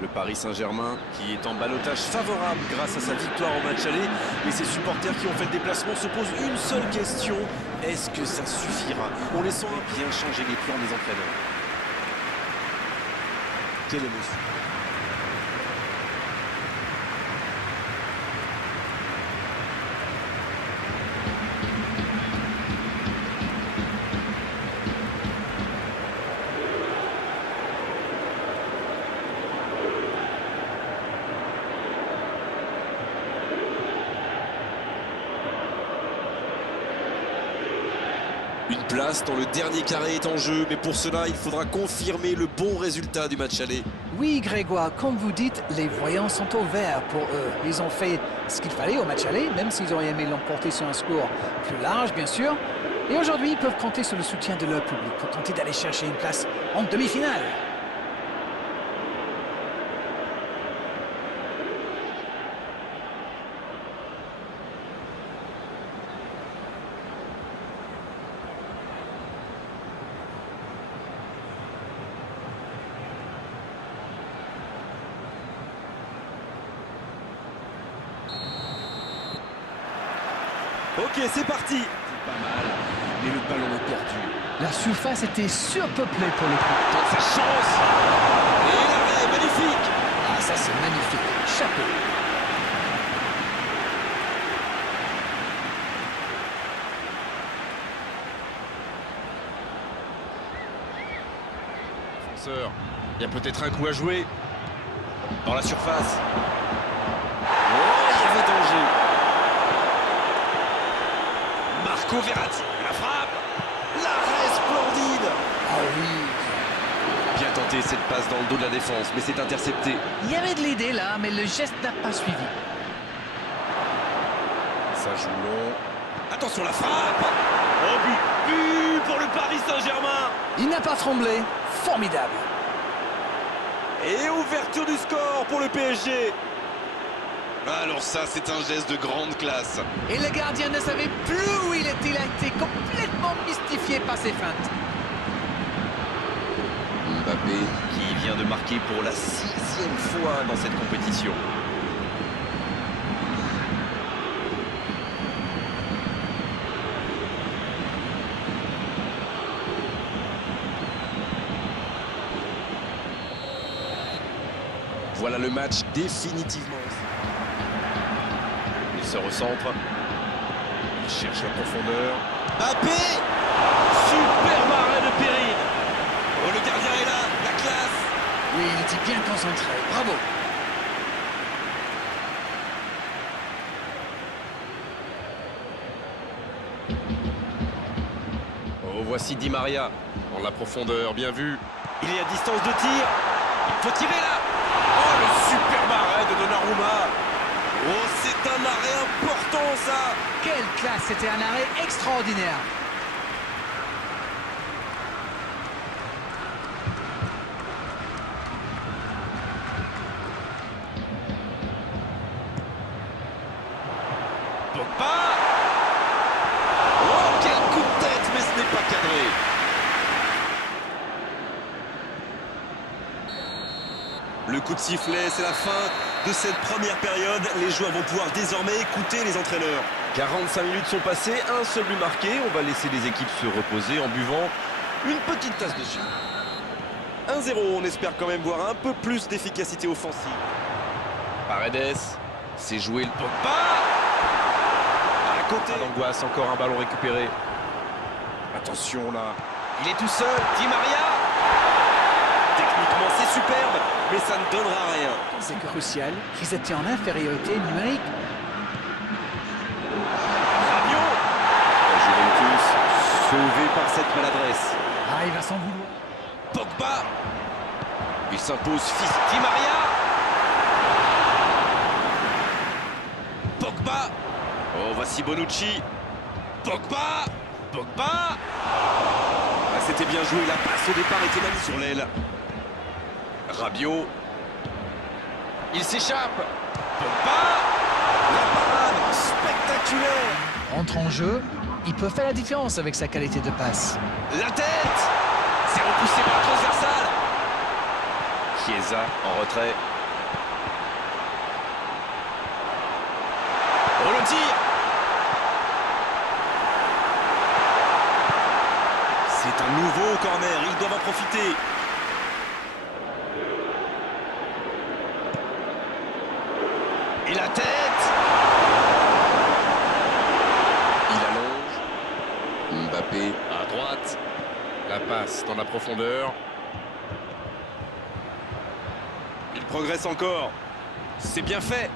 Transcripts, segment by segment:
Le Paris Saint-Germain qui est en ballottage favorable grâce à sa victoire au match aller. Et ses supporters qui ont fait le déplacement se posent une seule question. Est-ce que ça suffira? On les sent bien changer les plans des entraîneurs. Quelle émotion! Une place dans le dernier carré est en jeu, mais pour cela, il faudra confirmer le bon résultat du match aller. Oui, Grégoire, comme vous dites, les voyants sont au vert pour eux. Ils ont fait ce qu'il fallait au match aller, même s'ils auraient aimé l'emporter sur un score plus large, bien sûr. Et aujourd'hui, ils peuvent compter sur le soutien de leur public pour tenter d'aller chercher une place en demi-finale. Ok, c'est parti. Pas mal, mais le ballon est perdu. La surface était surpeuplée pour le coup. Tente sa chance. Et l'arrêt, magnifique. Ah, ça c'est magnifique. Chapeau. Défenseur, il y a peut-être un coup à jouer. Dans la surface. Oh, il y avait danger. Marco Verratti, la frappe. L'arrêt splendide. Ah oui. Bien tenté cette passe dans le dos de la défense, mais c'est intercepté. Il y avait de l'idée là, mais le geste n'a pas suivi. Ça joue long. Attention la frappe. Oh, but pour le Paris Saint-Germain. Il n'a pas tremblé. Formidable. Et ouverture du score pour le PSG. Alors ça, c'est un geste de grande classe. Et le gardien ne savait plus où il était. Il a été complètement mystifié par ses feintes. Mbappé qui vient de marquer pour la 6e fois dans cette compétition. Voilà le match définitivement. Il se recentre. Il cherche la profondeur. Mbappé! Superbe arrêt de Périne. Oh, le gardien est là, la classe. Oui, il était bien concentré. Bravo. Oh, voici Di Maria. Dans la profondeur, bien vu. Il est à distance de tir. Il faut tirer là. Oh, le superbe arrêt de Donnarumma. Oh, c'est un arrêt important, ça. Quelle classe. C'était un arrêt extraordinaire. Pogba. Oh, quel coup de tête, mais ce n'est pas cadré. Le coup de sifflet, c'est la fin de cette première période. Les joueurs vont pouvoir désormais écouter les entraîneurs. 45 minutes sont passées, un seul but marqué. On va laisser les équipes se reposer en buvant une petite tasse de jus. 1-0, on espère quand même voir un peu plus d'efficacité offensive. Paredes, c'est joué le Pogba. À côté d'angoisse, encore un ballon récupéré. Attention là, il est tout seul, Di Maria. Techniquement, c'est superbe, mais ça ne donnera rien. C'est crucial qu'ils étaient en infériorité numérique. Rabiot. La Juventus, sauvé par cette maladresse. Ah, il va s'en vouloir. Pogba. Il s'impose, fils Di Maria. Pogba. Oh, voici Bonucci. Pogba. Pogba. Ah, c'était bien joué, la passe au départ était mal sur l'aile. Rabiot. Il s'échappe. Pogba. La parade spectaculaire. Entre en jeu, il peut faire la différence avec sa qualité de passe. La tête. C'est repoussé par la transversale. Chiesa en retrait. le tir. C'est un nouveau corner, ils doivent en profiter. Et la tête. Il allonge. Mbappé à droite. La passe dans la profondeur. Il progresse encore. C'est bien fait.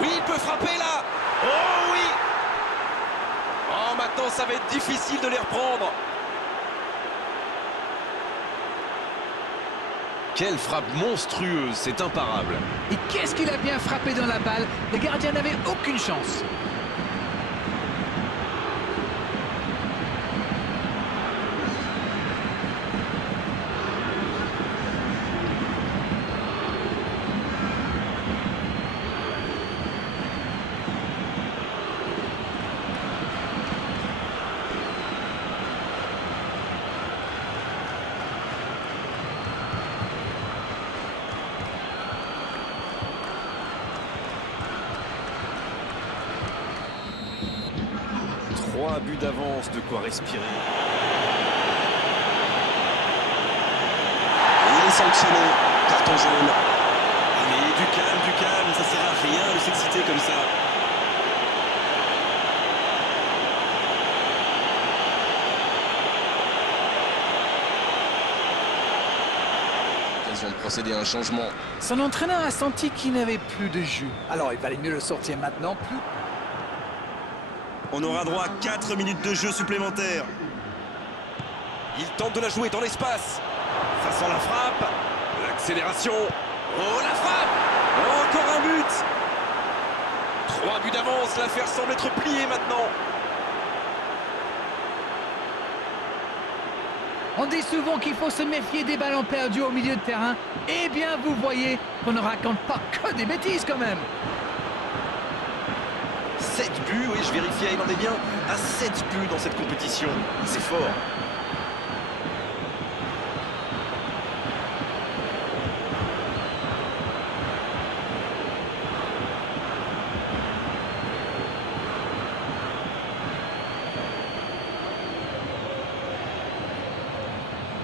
Oui, il peut frapper là. Oh oui. Oh, maintenant ça va être difficile de les reprendre. Quelle frappe monstrueuse, c'est imparable. Et qu'est-ce qu'il a bien frappé dans la balle. Les gardiens n'avaient aucune chance. Trois buts d'avance, de quoi respirer. Et il est sanctionné, carton jaune. Allez, du calme, ça sert à rien de s'exciter comme ça. Occasion de procéder à un changement. Son entraîneur a senti qu'il n'avait plus de jus. Alors il valait mieux le sortir maintenant. On aura droit à 4 minutes de jeu supplémentaires. Il tente de la jouer dans l'espace. Ça sent la frappe. L'accélération. Oh, la frappe. Oh, encore un but. 3 buts d'avance. L'affaire semble être pliée maintenant. On dit souvent qu'il faut se méfier des ballons perdus au milieu de terrain. Eh bien, vous voyez qu'on ne raconte pas que des bêtises quand même. 7 buts, oui, je vérifiais, il en est bien à 7 buts dans cette compétition. C'est fort.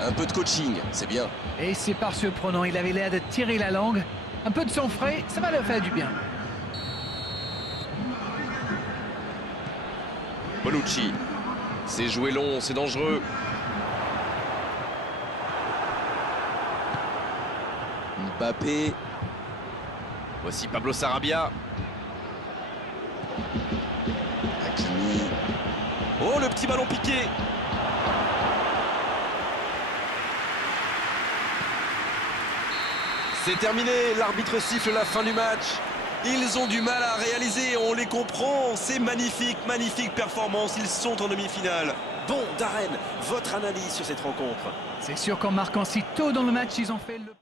Un peu de coaching, c'est bien. Et c'est pas surprenant, il avait l'air de tirer la langue. Un peu de sang frais, ça va leur faire du bien. Bonucci. C'est joué long, c'est dangereux. Mbappé. Voici Pablo Sarabia. Hakimi. Oh, le petit ballon piqué. C'est terminé, l'arbitre siffle la fin du match. Ils ont du mal à réaliser, on les comprend. C'est magnifique, magnifique performance. Ils sont en demi-finale. Bon, Darren, votre analyse sur cette rencontre? C'est sûr qu'en marquant si tôt dans le match, ils ont fait le...